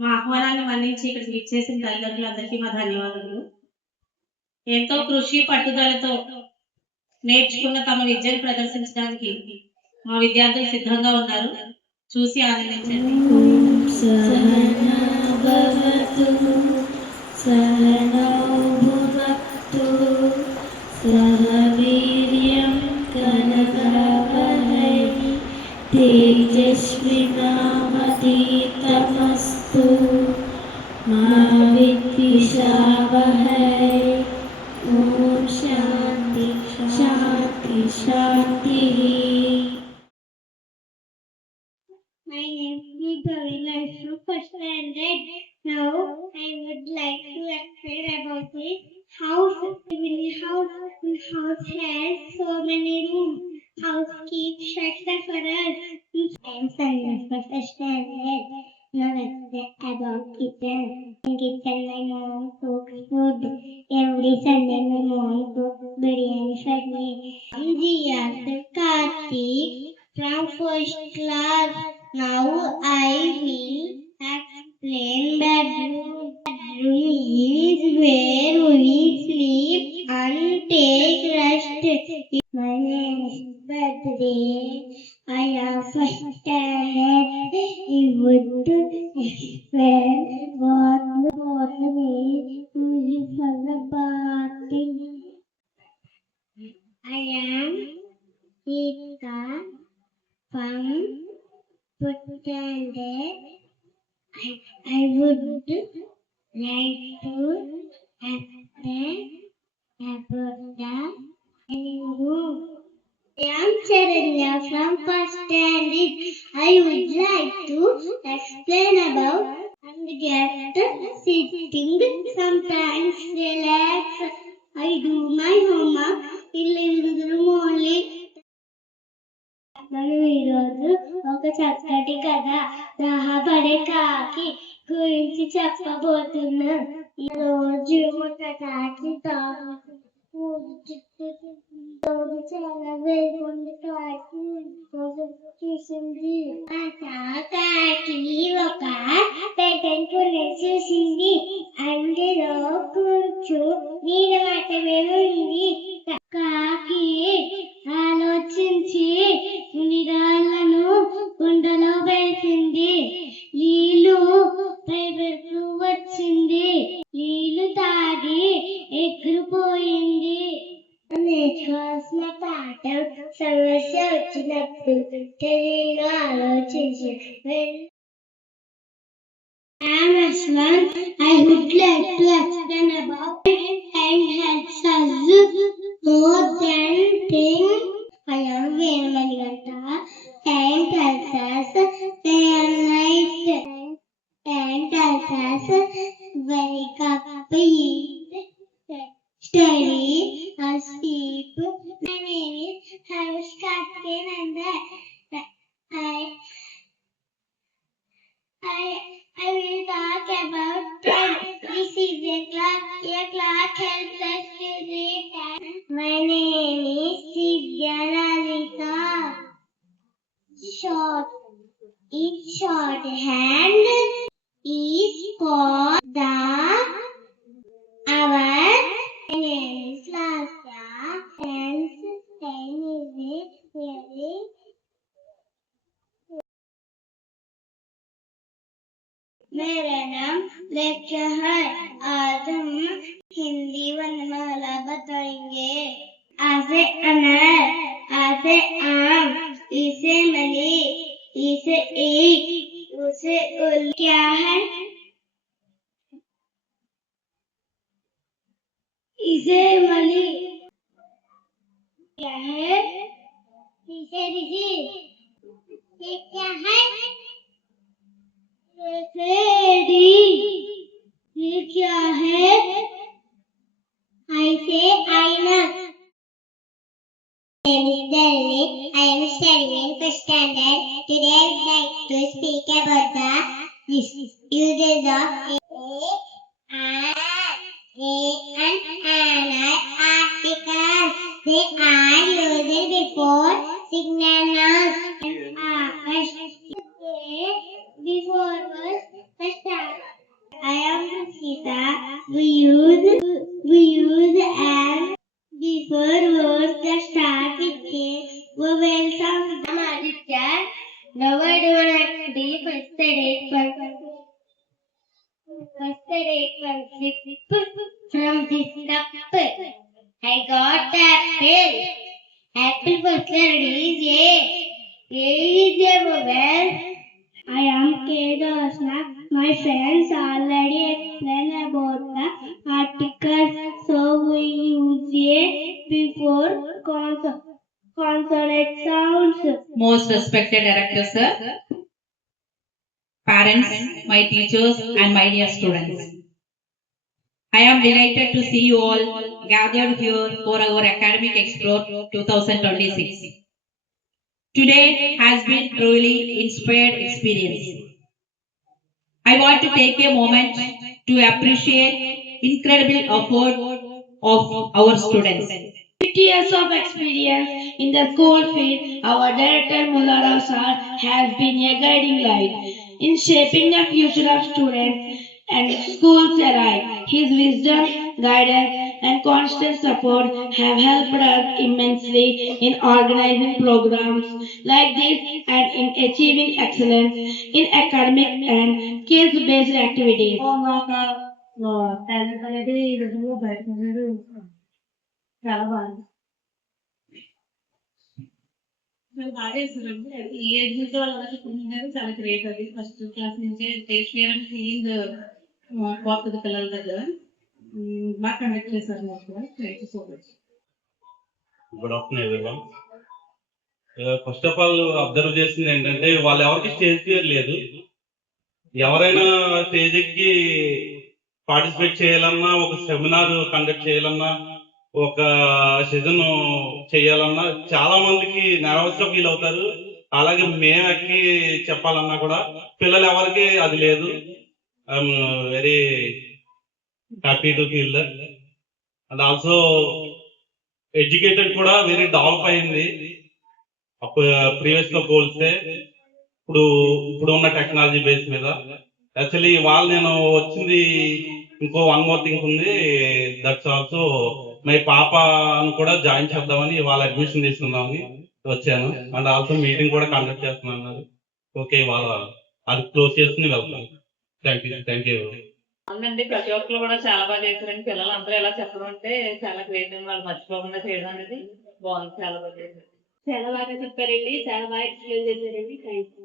మా ఆహ్వానాన్ని మన్నించి ఇక్కడికి విచ్చేసిన తల్లిదండ్రులందరికీ మా ధన్యవాదాలు. ఎంతో కృషి పట్టుదలతో నేర్చుకున్న తమ విద్యను ప్రదర్శించడానికి మా విద్యార్థులు సిద్ధంగా ఉన్నారు. చూసి ఆనందించండి. तेजस्विनावतीतमस्तु मा विद्विषावहै। ओम शांति शांति शांति। My name is Bhavina Ashru, first standard. Now I would like to explain about the house. House has so many rooms. House keeps shelter for us. I am Sanjana, first standard. Now let's about kitchen. In kitchen, my mom cooks food. Every Sunday, my mom cooks biryani for me. After Kartik from first class. Now I will explain bedroom. Bedroom is where we sleep and take rest. My name is birthday. I am first standard. He would explain what me music for the party. I am Ika from pretended I would like to explain about the room. I am Charanya from first standard. I would like to explain about and get sitting, sometimes relax. I do my homework in the room only. మనం ఈరోజు ఒక చక్కటి కథ దాహపడే కాకి గురించి చెప్పబోతున్నాం. ఈరోజు ఒక కాకి చాలా వేగుండి కాకి చూసింది. ఆ కాకి ఒక పెట్టెను చూసింది. అందులో కొంచెం నీరు మాత్రమే ఉంది. కాకి ఆలోచించి నీళ్ళను కుండలో వేసింది. నీళ్లు పైకి వచ్చింది. నీళ్లు తాగి ఎగిరిపోయింది. నేర్చుకోవాల్సిన పాఠం సమస్య వచ్చినప్పుడు తెలివిగా ఆలోచించి I would like to explain about time helps us more than things. I am Venumaniganta. Time tells us day and night. Time tells us wake up, eat, study, or sleep. My name is Harsh Katyananda. I will talk about time. This is a clock. A clock helps us to read time. My name is Sivyanalika. Each shorthand is for the hour. My name is Lasya. Hence, time is very. मेरा नाम लेक्चर है. आज हम हिंदी वर्णमाला बताएंगे. आसे अनार, आसे आम, इसे मली, इसे एक, उसे उल. क्या है? इसे मली. क्या है? इसे ऋषि. ये क्या है? ये क्या है? ऐसे आईना. My name is Delhi. I am studying in first standard. Today I would like to speak about the uses of and articles. They are used before signals. Before was first apple first letter is A. A is a vowel. I am K. Dosna. My friends already explained about the articles, so we use A before consonant sounds. Most respected director sir, parents, my teachers and my dear students. I am delighted to see you all gathered here for our Academic Explore 2026. Today has been truly inspired experience. I want to take a moment to appreciate incredible effort of our students. 50 years of experience in the school field, our director Mullarao sir has been a guiding light in shaping the future of students and schools alike. His wisdom, guidance, and constant support have helped us immensely in organizing programs like this and in achieving excellence in academic and skills-based activities. Talent అనేది నిజంగా బయట అనేది చాలా బాగుంది. బాగా చేస్తారండి. ఈ ఏజ్ నుంచి వాళ్ళు అలా చెప్పుకుంటున్నారు, చాలా గ్రేట్. అది ఫస్ట్ క్లాస్ నుంచే టేస్ట్ చేయడం ఫీలింగ్ పోతుంది పిల్లల దగ్గర. బాగా కండక్ట్ చేశారు మాకు. Thank you so much. Good afternoon everyone. First of all observe చేసింది ఏంటంటే వాళ్ళు ఎవరికి స్టేజ్ ఫియర్ లేదు. ఎవరైనా స్టేజ్ ఎక్కి పార్టిసిపేట్ చేయాలన్నా, ఒక సెమినార్ కండక్ట్ చేయాలన్నా, ఒక సెషన్ చేయాలన్నా చాలా మందికి నర్వస్ గా ఫీల్ అవుతారు. అలాగే మేము ఎక్కి చెప్పాలన్నా కూడా పిల్లలు ఎవరికి అది లేదు. I'm very happy to feel that. And also educated కూడా వెరీ డెవలప్ అయింది ప్రీవియస్ తో పోలిస్తే. ఇప్పుడు ఉన్న టెక్నాలజీ బేస్ మీద యాక్చువల్లీ వాళ్ళు నేను వచ్చింది ఇంకో వన్ మోర్ థింగ్ ఉంది. దట్స్ ఆల్సో మై పాపను కూడా జాయిన్ చేద్దామని వాళ్ళ అడ్మిషన్ తీసుకుందామని వచ్చాను. అండ్ ఆల్సో మీటింగ్ కూడా కండక్ట్ చేస్తున్నాను. ఓకే, వాళ్ళ అది క్లోజ్ చేసుకుని వెళ్తాను. Thank you. అవునండి, ప్రతి ఒక్కరు కూడా చాలా బాగా చేశారండి. పిల్లలు అందరూ ఎలా చెప్పడం అంటే చాలా గ్రేట్ అండి. వాళ్ళు మర్చిపోకుండా చేయడం అనేది బాగుంది. చాలా బాగా చేశారు. చాలా బాగా చెప్పారండి, చాలా బాగా ఎక్స్ప్లెయిన్ చేశారండి. Thank you.